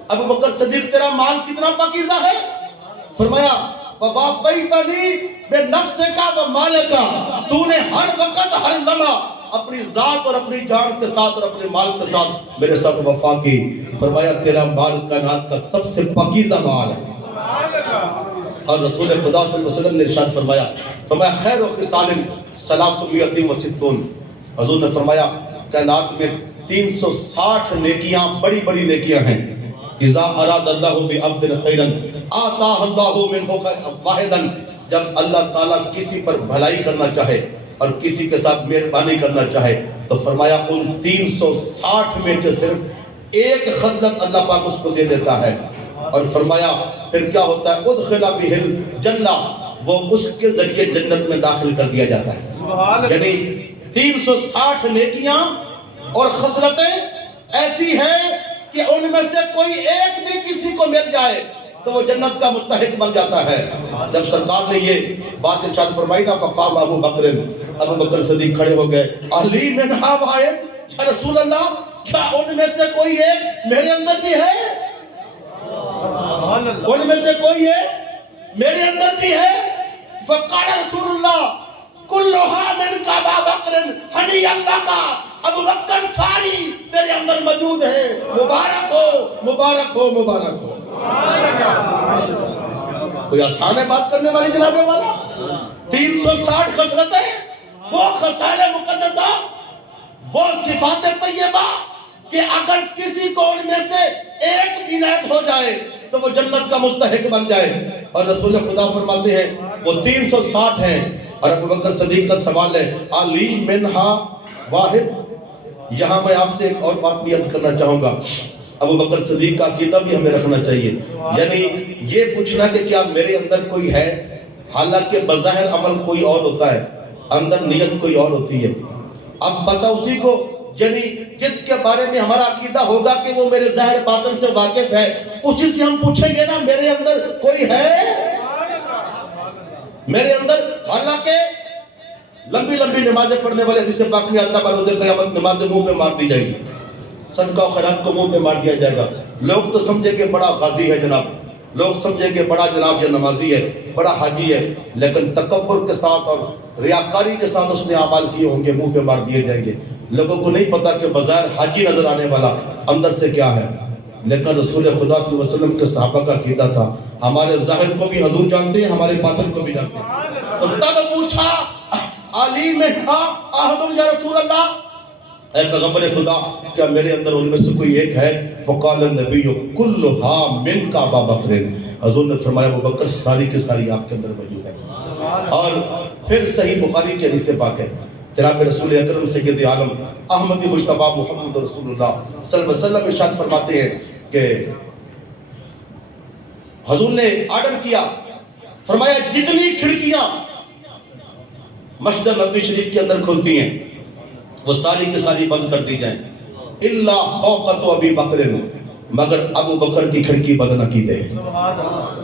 ابو بکر صدیق تیرا مال کتنا پاکیزہ ہے. فرمایا وَوَافَيْتَنِي بِنَفْسِكَ وَمَالِكَ، تو نے ہر وقت ہر لمحہ اپنی ذات اور اپنی جان کے ساتھ اور اپنے مال کے ساتھ میرے ساتھ وفا کی. فرمایا تیرا مال کائنات کا سب سے پاکیزہ مال ہے. اور رسول خدا صلی اللہ علیہ وسلم نے ارشاد فرمایا خیر و خصال 360 حضور نے فرمایا کائنات میں 360 نیکیاں بڑی بڑی نیکیاں ہیں. اذا اراد اللہ بعبد خیرا آتاہ اللہ منہ واحدا، جب اللہ تعالیٰ کسی پر بھلائی کرنا چاہے اور کسی کے ساتھ مہربانی کرنا چاہے تو فرمایا ان 360 میں سے صرف ایک خصلت اللہ پاک اس کو دے دیتا ہے. اور فرمایا پھر کیا ہوتا ہے ادخل بہ الجنہ، وہ اس کے ذریعے جنت میں داخل کر دیا جاتا ہے. یعنی 360 نیکیاں اور خصلتیں ایسی ہیں کہ ان میں سے کوئی ایک بھی کسی کو مل جائے تو وہ جنت کا مستحق بن جاتا ہے. جب سرکار نے یہ بات ارشاد فرمائی نا فقام ابو بکر، ابو بکر صدیق کھڑے ہو گئے. علی منہا واحد، یا رسول اللہ کیا ان میں سے کوئی ایک میرے اندر بھی ہے؟ ان میں سے کوئی ایک میرے اندر بھی ہے؟ فقال رسول اللہ کلھا من کا ابا بکر ہنی اللہ کا، ابو بکر ساری تیرے اندر موجود ہے، مبارک ہو مبارک ہو مبارک ہو. کوئی آسان ہے بات کرنے والی جناب والا؟ 360 خصلتیں، وہ خصال مقدسہ، وہ صفات طیبہ کہ اگر کسی کو ان میں سے ایک بھی نیت ہو جائے تو وہ جنت کا مستحق بن جائے. اور رسول خدا فرماتے ہیں وہ 360 ہیں. اور ابو بکر صدیق کا سوال ہے علی منہا واحد. یہاں میں آپ سے ایک اور بات بھی عرض کرنا چاہوں گا. ابو بکر صدیق کا عقیدہ بھی ہمیں رکھنا چاہیے. یعنی یہ پوچھنا کہ کیا میرے اندر کوئی ہے، حالانکہ بظاہر عمل کوئی اور ہوتا ہے، اندر نیت کوئی اور ہوتی ہے. اب پتہ اسی کو، یعنی جس کے بارے میں ہمارا عقیدہ ہوگا کہ وہ میرے ظاہر باطن سے واقف ہے، اسی سے ہم پوچھیں گے نا میرے اندر کوئی ہے میرے اندر. حالانکہ لمبی لمبی نمازیں پڑھنے والے حدیث پاک میں آتا ہے بروز قیامت نمازیں منہ پہ مار دی جائے گی، صدقہ و خیرات کو منہ پہ مار دیا جائے گا. لوگ تو سمجھے کہ بڑا غازی ہے جناب، لوگ سمجھے کہ بڑا جناب یہ نمازی ہے، بڑا حاجی ہے، لیکن تکبر کے ساتھ اور ریاکاری کے ساتھ اس نے اعمال کیے ہوں گے، منہ پہ مار دیے جائیں گے. لوگوں کو نہیں پتا کہ بظاہر حاجی نظر آنے والا اندر سے کیا ہے. لیکن رسول خدا صلی اللہ علیہ وسلم کے صحابہ کا عقیدہ تھا ہمارے ظاہر کو بھی حضور جانتے ہیں، ہمارے باطن کو بھی جانتے ہیں. تو تب پوچھا علی میں احد یا رسول اللہ، اے پیغمبر خدا کیا میرے اندر ان میں سے کوئی ایک ہے؟ فقال النبی کلھا منک ابا بکر. حضور نے فرمایا ابو بکر ساری کی ساری آپ کے اندر موجود ہے. اور پھر صحیح بخاری کی حدیث پاک ہے، جناب رسول اکرم سید عالم احمدی مجتبی محمد رسول اللہ صلی اللہ علیہ وسلم ارشاد فرماتے ہیں کہ حضور نے آرڈر کیا، فرمایا جتنی کھڑکیاں مسجد نبوی شریف کے اندر کھلتی ہیں وہ ساری کی ساری بند کر دی جائیں، الا خوقت ابی بکر، مگر ابو بکر کی کھڑکی بند نہ کی جائے.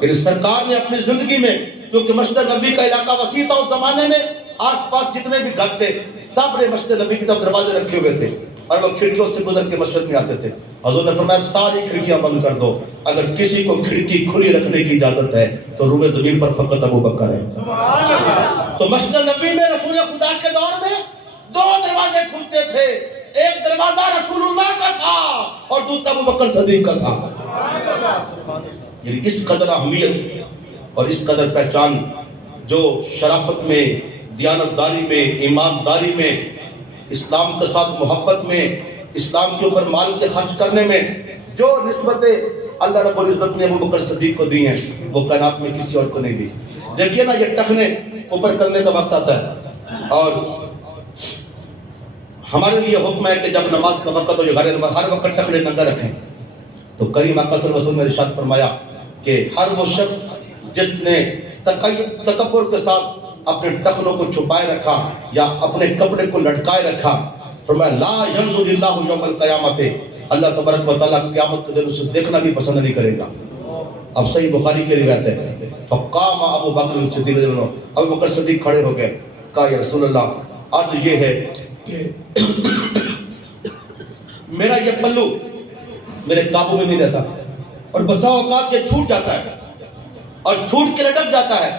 یعنی سرکار نے اپنی زندگی میں، کیونکہ مسجد نبوی کا علاقہ وسیع تھا اس زمانے میں، آس پاس جتنے بھی گھر تھے سب نے مسجد نبی کی طرف دروازے رکھے ہوئے تھے اور وہ کھڑکیوں سے گزر کے مسجد میں آتے تھے. حضور نے فرمایا ساری کھڑکیاں بند کر دو، اگر کسی کو کھڑکی کھلی رکھنے کی اجازت ہے تو روئے زمین پر فقط ابو بکر ہے. تو مسجد نبی میں رسول خدا کے دور میں 2 دروازے کھلتے تھے، ایک دروازہ رسول اللہ کا تھا اور دوسرا ابو بکر صدیق کا تھا. یعنی اس قدر اہمیت اور اس قدر پہچان جو شرافت میں، دیانتداری میں، ایمانداری میں، اسلام کے ساتھ محبت میں، اسلام کے اوپر مال کے خرچ کرنے میں جو نسبتیں اللہ رب العزت نے ابو بکر صدیق کو دی ہیں وہ کائنات میں کسی اور کو نہیں دی. دیکھیے نا یہ ٹخنے اوپر کرنے کا وقت آتا ہے اور ہمارے لیے حکم ہے کہ جب نماز کا وقت ہو جو ہر وقت ٹخنے ننگا رکھیں. تو کریم آقا صلی اللہ علیہ وسلم نے ارشاد فرمایا کہ ہر وہ شخص جس نے تکبر کے ساتھ اپنے ٹخنوں کو چھپائے رکھا یا اپنے کپڑے کو لٹکائے رکھا، فرمایا لا ينظر اللہ یوم القیامت، اللہ تبارک و تعالیٰ قیامت کے دن اسے دیکھنا بھی پسند نہیں کرے گا. اب صحیح بخاری کی روایت ہے فقام ابو بکر صدیق، ابو بکر صدیق کھڑے ہو گئے، کہا یا رسول اللہ عرض یہ ہے کہ میرا یہ پلو میرے قابو میں نہیں رہتا اور بسا اوقات یہ چھوٹ جاتا ہے اور چھوٹ کے لٹک جاتا ہے.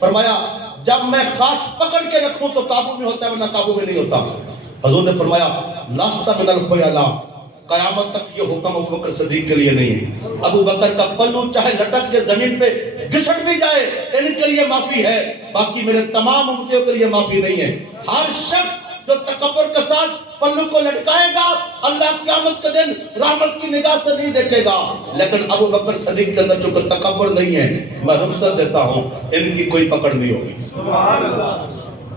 فرمایا جب میں خاص پکڑ کے رکھوں تو قابو میں ہوتا ہے ورنہ قابو میں نہیں ہوتا. حضور نے فرمایا لست من الخیلاء، قیامت تک یہ حکم ابو بکر صدیق کے لیے نہیں ہے. ابو بکر کا پلو چاہے لٹک کے زمین پہ گھسٹ بھی جائے ان کے لیے معافی ہے، باقی میرے تمام امتیوں کے لیے معافی نہیں ہے. ہر شخص جو تکبر کے ساتھ پلو کو لٹکائے گا اللہ قیامت کے دن رحمت کی نگاہ سے نہیں دیکھے گا. لیکن ابو بکر صدیق کے اندر چونکہ تکبر نہیں ہے، میں رخصت دیتا ہوں، ان کی کوئی پکڑ نہیں ہوگی. سبحان اللہ.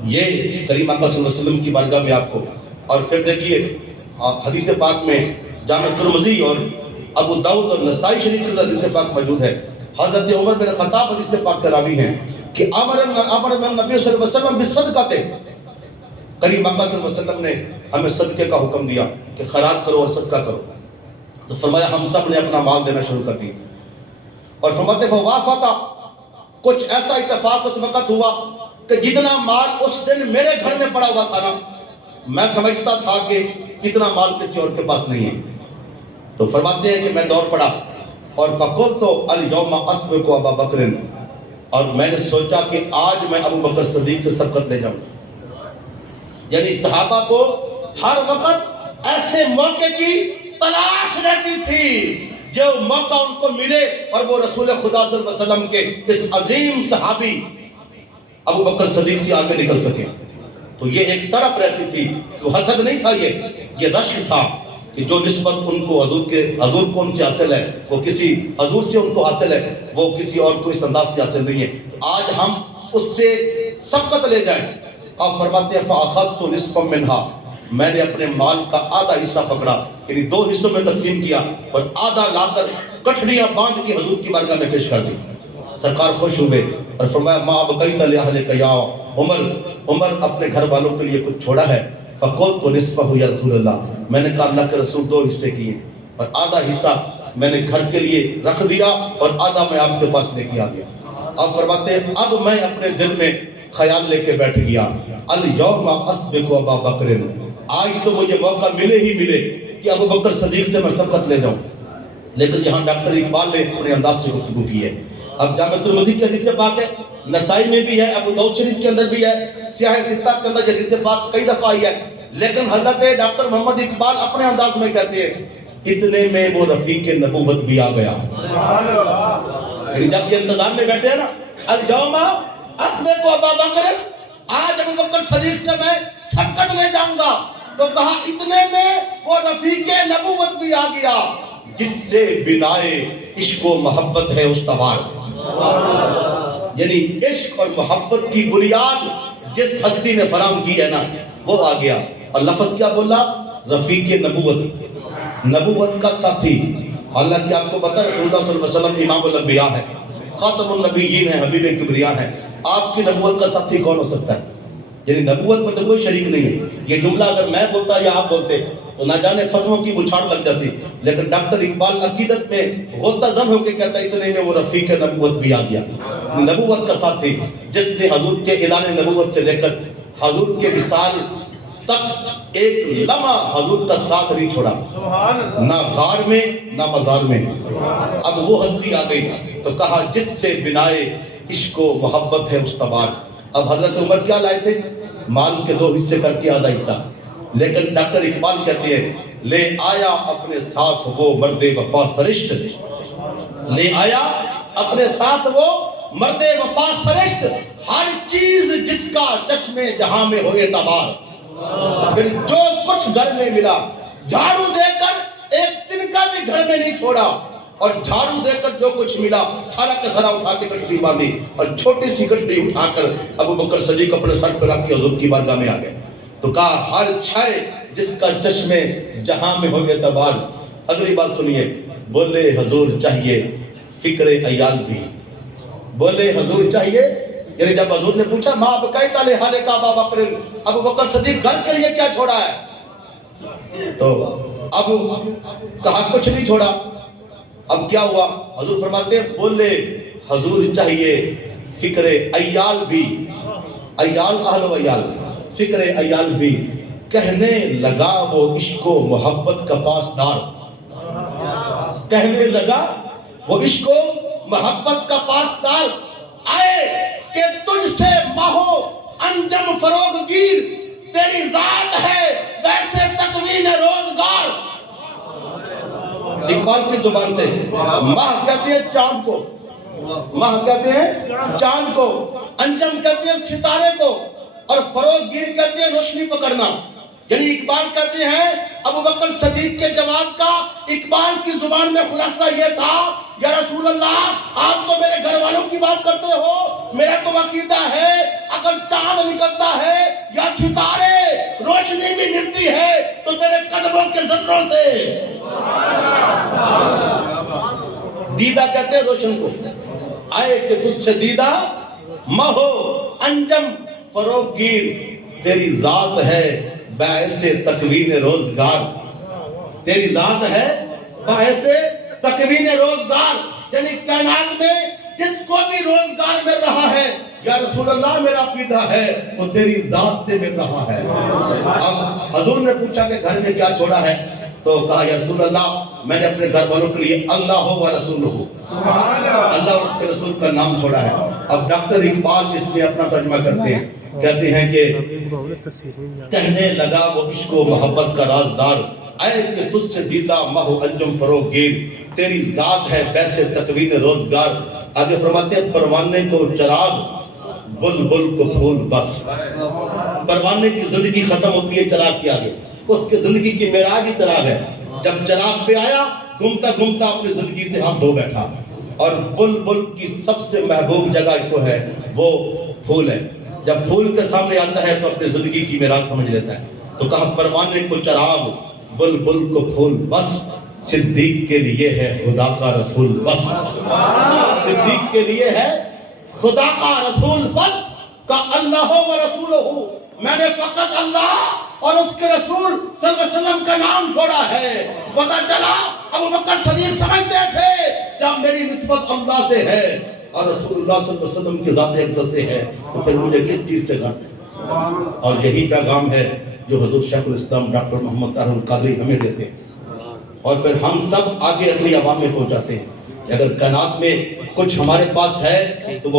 یہ کریم آقا صلی اللہ علیہ وسلم کی بارگاہ میں آپ کو. اور پھر دیکھیے حدیث پاک میں جامع ترمذی اور ابو داؤد اور نسائی شریف کے اندر حدیث پاک موجود ہے. حضرت عمر بن خطاب حدیث پاک کے راوی ہیں کہ امرنا نبی صلی اللہ علیہ وسلم بالصدقہ، کریم آقا صلی اللہ علیہ وسلم نے ہمیں صدقے کا حکم دیا کہ خیرات کرو اور صدقہ کرو. تو فرمایا ہم سب نے اپنا مال دینا شروع کر دیا اور فرماتے فوافقا، کچھ ایسا اتفاق اس وقت ہوا کہ جتنا مال اس دن میرے گھر میں پڑا ہوا تھا نا، میں سمجھتا تھا کہ اتنا مال کسی اور کے پاس نہیں ہے. تو فرماتے ہیں کہ میں دوڑ پڑا اور فقلت الیوم اسبق ابا بکر، اور میں نے سوچا کہ آج میں ابو بکر صدیق سے سبقت لے جاؤں. یعنی صحابہ کو ہر وقت ایسے موقع کی تلاش رہتی تھی جو موقع ان کو ملے اور وہ رسول خدا صلی اللہ علیہ وسلم کے اس عظیم صحابی ابو بکر صدیق سے آگے نکل سکے. تو یہ ایک تڑپ رہتی تھی، وہ حسد نہیں تھا، یہ رشک تھا کہ جو نسبت ان کو حضور کو ان سے حاصل ہے وہ کسی حضور سے ان کو حاصل ہے، وہ کسی اور کو اس انداز سے حاصل نہیں ہے. تو آج ہم اس سے سبقت لے جائیں. آپ فرماتے ہیں فَأَخَذْتُ نِصْفًا مِنْهَا، میں نے اپنے مال کا آدھا حصہ پکڑا، یعنی 2 حصوں میں تقسیم کیا اور آدھا لا کر کٹھڑیاں باندھ کے حضور کی بارگاہ میں پیش کر دی. سرکار خوش ہوئے اور فرمایا ما بقیت لأہلک یا عمر اپنے گھر والوں کے لیے کچھ چھوڑا ہے؟ فقلت نصفہ یا رسول اللہ، میں نے کہا اللہ کے رسول 2 حصے کیے اور آدھا حصہ میں نے گھر کے لیے رکھ دیا اور آدھا میں آپ کے پاس لے کے آ گیا. آپ فرماتے ہیں اب میں اپنے دل میں خیال لے کے بیٹھ گیا الیوم اسبق ابا بکر، آج تو مجھے موقع ملے ہی ملے کہ ابو بکر صدیق سے میں سبقت لے جاؤں. لیکن یہاں ڈاکٹر اقبال نے اپنے انداز سے گفتگو کی ہے. اب جامع ترمذی کی حدیث پاک ہے، نسائی میں بھی ہے، ابو داؤد شریف کے اندر بھی ہے، سیاہ ستہ کے اندر حدیث پاک کئی دفعہ آئی ہے. لیکن حضرت ڈاکٹر محمد اقبال اپنے انداز میں کہتے ہیں اتنے میں وہ رفیق نبوت بھی آ گیا. جب یہ انتظار میں بیٹھے ہیں نا الیوم اسبق ابا بکر، آج ابو بکر صدیق سے میں سبقت لے جاؤں گا، تو کہا اتنے میں وہ رفیق نبوت بھی آ گیا جس سے بنائے عشق و محبت ہے استوار. یعنی عشق اور محبت کی بنیاد جس ہستی نے فراہم کی ہے نا وہ آ گیا. اور لفظ کیا بولا؟ رفیق نبوت، نبوت کا ساتھی. حالانکہ آپ کو پتہ ہے رسول اللہ صلی اللہ علیہ وسلم امام الانبیاء ہے، خاتم النبیین ہے، حبیب کبریا ہے. آپ کی نبوت کا ساتھی کون ہو سکتا ہے؟ یعنی نبوت میں تو کوئی شریک نہیں ہے. یہ جملہ اگر میں بولتا یا آپ بولتے تو نہ جانے فتووں کی بچھاڑ لگ جاتی. لیکن ڈاکٹر اقبال عقیدت میں غوطہ زن ہو کے کہتا ہے اتنے میں وہ رفیق نبوت بھی آ گیا. نبوت کا ساتھی جس نے حضور کے اعلان نبوت سے لے کر حضور کے وصال تک ایک لمحہ حضور کا ساتھ نہیں چھوڑا، نہ غار میں نہ مزار میں. اب وہ ہستی آ گئی تو کہا جس سے بنائے عشق و محبت ہے استوار. اب حضرت عمر کیا لائے تھے؟ مال کے 2 حصے کر کے آدھا حصہ. لیکن ڈاکٹر اقبال کہتے ہیں لے آیا اپنے ساتھ وہ مرد وفا سرشت، لے آیا اپنے ساتھ وہ مرد وفا سرشت، ہر چیز جس کا چشم جہاں میں ہو اعتبار. پھر جو کچھ گھر میں ملا جھاڑو دے کر ایک دن کا بھی گھر میں نہیں چھوڑا، اور جھاڑو دے کر جو کچھ ملا سارا کا سارا اٹھا کے گٹھی باندھی اور چھوٹی سی گٹھی اٹھا کر ابو بکر صدیق اپنے سر پر رکھ کے حضور کی بارگاہ میں آ گئے. تو کہا ہر شے جس کا چشمے جہاں میں ہو اعتبار. اگلی بات سنیے، بولے حضور چاہیے فکر عیال بھی. بولے حضور چاہیے، یعنی جب حضور نے پوچھا ماں بقیت لأہلک ابا بکر، ابو بکر صدیق گھر کے لیے کیا چھوڑا ہے؟ تو اب کہا کچھ نہیں چھوڑا. اب کیا ہوا؟ حضور فرماتے ہیں بولے حضور چاہیے فکر عیال بھی. عیال اہل و عیال، فکر عیال بھی. کہنے لگا وہ عشق و محبت کا پاسدار، کہنے لگا وہ عشق و محبت کا پاسدار. آئے کہ تجھ سے ماہو انجم فروغ گیر، تیری ذات ہے ویسے تکوین روزگار. اقبال کی زبان سے ماہ کہتے ہیں چاند کو، ماہ کہتے ہیں چاند کو، انجم کہتے ہیں ستارے کو، اور فروغ گیر کہتے ہیں روشنی پکڑنا. یعنی اقبال کہتے ہیں ابو بکر صدیق کے جواب کا اقبال کی زبان میں خلاصہ یہ تھا یا رسول اللہ آپ تو میرے گھر والوں کی بات کرتے ہو، میرا تو عقیدہ ہے اگر چاند نکلتا ہے یا ستارے روشنی بھی ملتی ہے تو تیرے قدموں کے ذروں سے. دیدہ کہتے ہیں روشن کو. آئے کہ تجھ سے دیدہ مہو انجم فروغ گیر، تیری ذات ہے باعث تکوین روزگار. تیری ذات ہے باعث تکوین روزگار. یعنی کائنات میں جس کو بھی روزگار مل رہا ہے یا رسول اللہ میرا عقیدہ ہے وہ تیری ذات سے مل رہا ہے. اب حضور نے پوچھا کہ گھر میں کیا چھوڑا ہے؟ تو کہا یا رسول اللہ میں نے اپنے گھر والوں کے لیے اللہ و رسول ہو، اللہ اور اس کے رسول کا نام چھوڑا ہے. اب ڈاکٹر اقبال اس میں اپنا ترجمہ کرتے ہیں، کہتے ہیں کہ کہنے لگا وہ عشق و محبت کا رازدار، اے کہ تجھ سے دیدہ ماہ انجم فروغ گیر، تیری ذات ہے ویسے تکوین روزگار. آگے فرماتے ہیں پروانے کو چراغ بلبل کو پھول بس. پروانے کی زندگی ختم ہوتی ہے چراغ کے آگے، اس کی زندگی کی معراج ہی چراغ ہے. جب چراغ پہ آیا گھومتا گھومتا اپنی زندگی سے ہاتھ دھو بیٹھا. اور بلبل کی سب سے محبوب جگہ کو ہے وہ پھول ہے. جب پھول کے سامنے آتا ہے تو اپنی زندگی کی میراث سمجھ لیتا ہے. تو کہا پروانے کو چراغ بلبل کو پھول بس صدیق کے لیے ہے خدا کا رسول بس. صدیق کے لیے ہے خدا کا رسول بس. کا اللہ و رسولہ میں نے فقط اللہ اور اس کے رسول صلی اللہ علیہ وسلم کا نام چھوڑا ہے. پتہ چلا ابو بکر صدیق سمجھتے تھے جب میری نسبت اللہ سے ہے اور رسول اللہ صلی اللہ علیہ وسلم کی ذات اقدس سے ہے تو پھر مجھے کس چیز سے ڈرنا ہے. اور یہی پیغام ہے جو حضور شیخ الاسلام ڈاکٹر محمد طاہر القادری ہمیں دیتے ہیں اور پھر ہم سب آگے اپنی عوام میں پہنچاتے ہیں کہ اگر کائنات میں کچھ ہمارے پاس ہے تو وہ